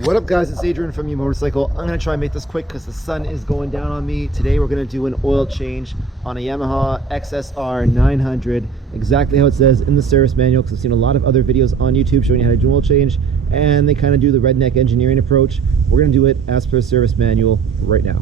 What up guys, it's Adrian from YouMotorcycle. I'm going to try and make this quick because the sun is going down on me. Today we're going to do an oil change on a Yamaha XSR900, exactly how it says in the service manual, because I've seen a lot of other videos on YouTube showing you how to do an oil change, and they kind of do the redneck engineering approach. We're going to do it as per service manual right now.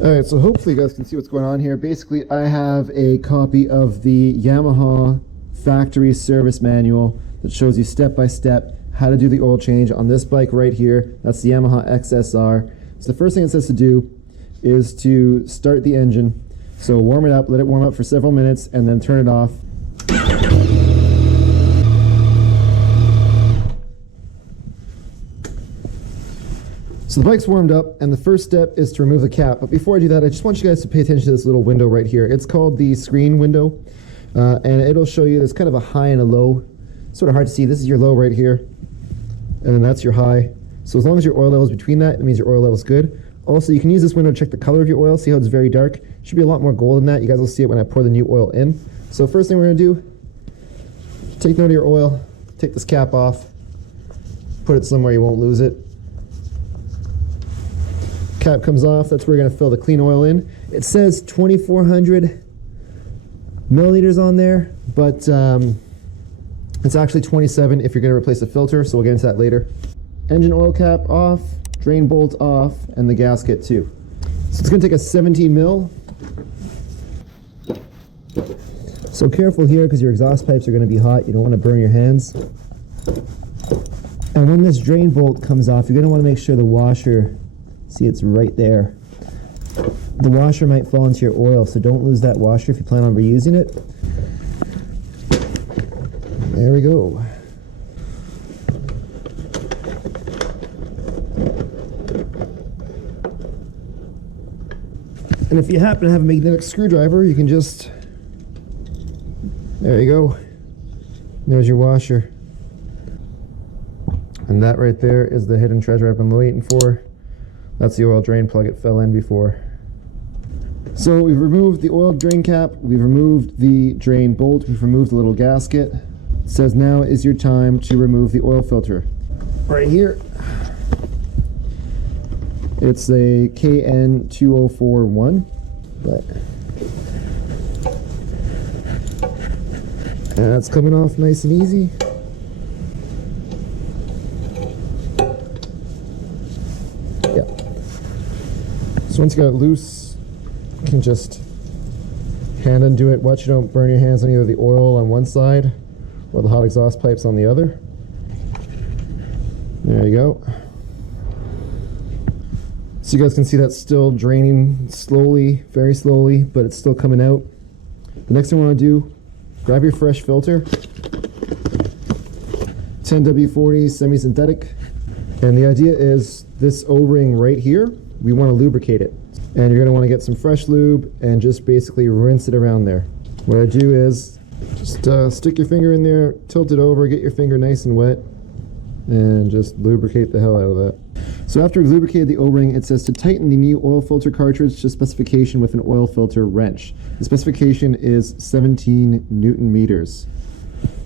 Alright, so hopefully you guys can see what's going on here. Basically, I have a copy of the Yamaha factory service manual that shows you step by step how to do the oil change on this bike right here. That's the Yamaha XSR. So the first thing it says to do is to start the engine. So warm it up, let it warm up for several minutes, and then turn it off. So the bike's warmed up, and the first step is to remove the cap. But before I do that, I just want you guys to pay attention to this little window right here. It's called the screen window, and it'll show you there's kind of a high and a low. Sort of hard to see. This is your low right here, and then that's your high. So as long as your oil level is between that, it means your oil level is good. Also, you can use this window to check the color of your oil. See how it's very dark? Should be a lot more gold than that. You guys will see it when I pour the new oil in. So first thing we're going to do, take note of your oil, take this cap off, put it somewhere you won't lose it. Cap comes off. That's where you're going to fill the clean oil in. It says 2,400 milliliters on there, but it's actually 27 if you're going to replace the filter, so we'll get into that later. Engine oil cap off, drain bolt off, and the gasket too. So it's going to take a 17 mil. So careful here because your exhaust pipes are going to be hot. You don't want to burn your hands. And when this drain bolt comes off, you're going to want to make sure the washer, see it's right there. The washer might fall into your oil, so don't lose that washer if you plan on reusing it. There we go. And if you happen to have a magnetic screwdriver, you can just, there you go. There's your washer. And that right there is the hidden treasure I've been waiting for. That's the oil drain plug it fell in before. So we've removed the oil drain cap, we've removed the drain bolt, we've removed the little gasket. It says now is your time to remove the oil filter. Right here, it's a KN2041, but and that's coming off nice and easy. Yeah. So once you got it loose, you can just hand undo it. Watch you don't burn your hands on either the oil on one side or the hot exhaust pipes on the other. There you go. So you guys can see that's still draining slowly, very slowly, but it's still coming out. The next thing we want to do, grab your fresh filter, 10W40 semi-synthetic, and the idea is this O-ring right here, we want to lubricate it. And you're going to want to get some fresh lube and just basically rinse it around there. What I do is just stick your finger in there, tilt it over, get your finger nice and wet, and just lubricate the hell out of that. So after we've lubricated the O-ring, it says to tighten the new oil filter cartridge to specification with an oil filter wrench. The specification is 17 Newton meters.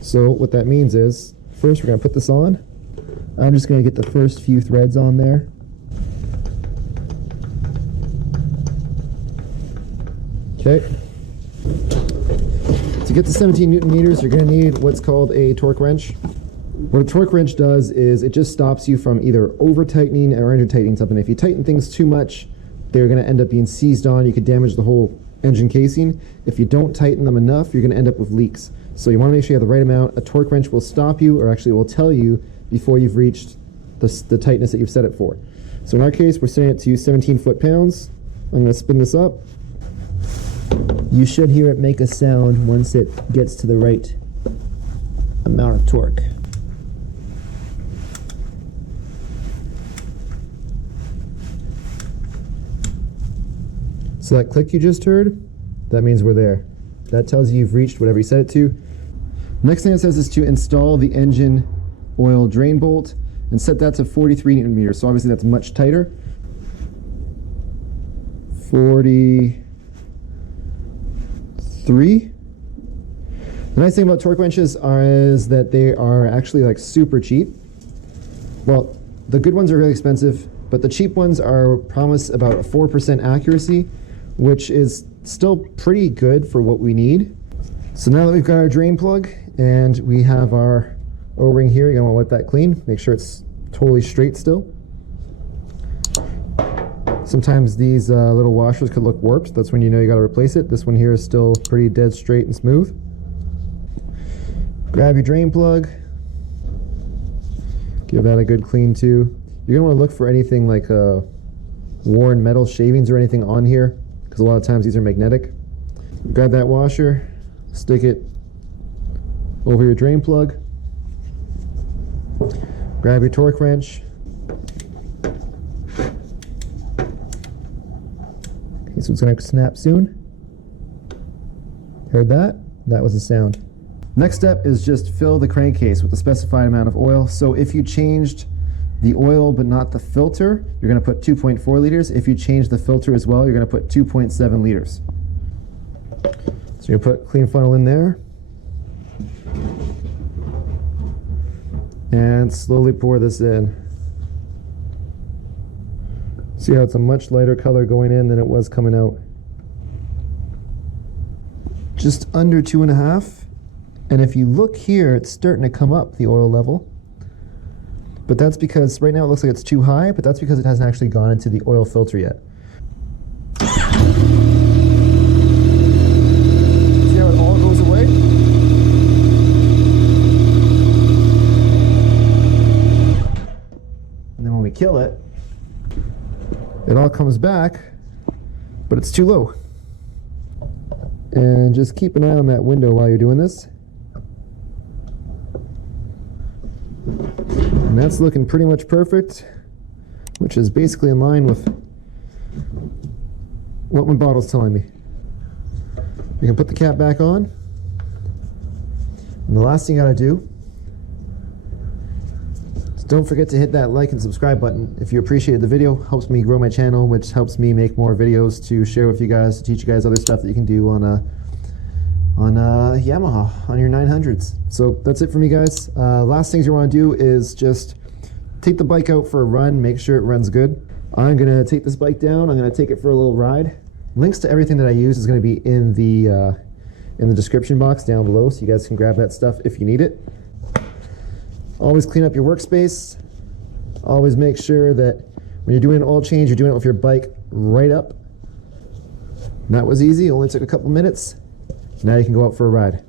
So what that means is, first we're going to put this on. I'm just going to get the first few threads on there. Okay. To get to 17 Newton meters, you're going to need what's called a torque wrench. What a torque wrench does is it just stops you from either over-tightening or under-tightening something. If you tighten things too much, they're going to end up being seized on. You could damage the whole engine casing. If you don't tighten them enough, you're going to end up with leaks. So you want to make sure you have the right amount. A torque wrench will stop you, or actually will tell you before you've reached the tightness that you've set it for. So in our case, we're setting it to 17 foot-pounds. I'm going to spin this up. You should hear it make a sound once it gets to the right amount of torque. So that click you just heard, that means we're there. That tells you you've reached whatever you set it to. Next thing it says is to install the engine oil drain bolt and set that to 43 Newton meters. So obviously that's much tighter. 43. The nice thing about torque wrenches is that they are actually like super cheap. Well, The good ones are really expensive, but the cheap ones are promised about a 4% accuracy, which is still pretty good for what we need. So now that we've got our drain plug and we have our O-ring here, you're gonna wanna wipe that clean, make sure it's totally straight still. Sometimes these little washers could look warped. That's when you know you gotta replace it. This one here is still pretty dead straight and smooth. Grab your drain plug. Give that a good clean too. You're gonna wanna look for anything like worn metal shavings or anything on here, because a lot of times these are magnetic. Grab that washer, stick it over your drain plug. Grab your torque wrench. Okay, so it's gonna snap soon. Heard that? That was the sound. Next step is just fill the crankcase with the specified amount of oil. So if you changed the oil but not the filter, you're gonna put 2.4 liters. If you change the filter as well, you're gonna put 2.7 liters. So you put clean funnel in there and slowly pour this in. See how it's a much lighter color going in than it was coming out. Just under 2.5. And if you look here, it's starting to come up, the oil level. But that's because right now it looks like it's too high, but that's because it hasn't actually gone into the oil filter yet. See how it all goes away? And then when we kill it, it all comes back, but it's too low. And just keep an eye on that window while you're doing this. And that's looking pretty much perfect, which is basically in line with what my bottle's telling me. We can put the cap back on. And the last thing you gotta do is don't forget to hit that like and subscribe button. If you appreciated the video, helps me grow my channel, which helps me make more videos to share with you guys, to teach you guys other stuff that you can do on Yamaha, on your 900s. So that's it for me, guys. Last things you want to do is just take the bike out for a run, make sure it runs good. I'm gonna take this bike down, I'm gonna take it for a little ride. Links to everything that I use is gonna be in the description box down below, so you guys can grab that stuff if you need it. Always clean up your workspace. Always make sure that when you're doing an oil change, you're doing it with your bike right up. And that was easy, only took a couple minutes. Now you can go out for a ride.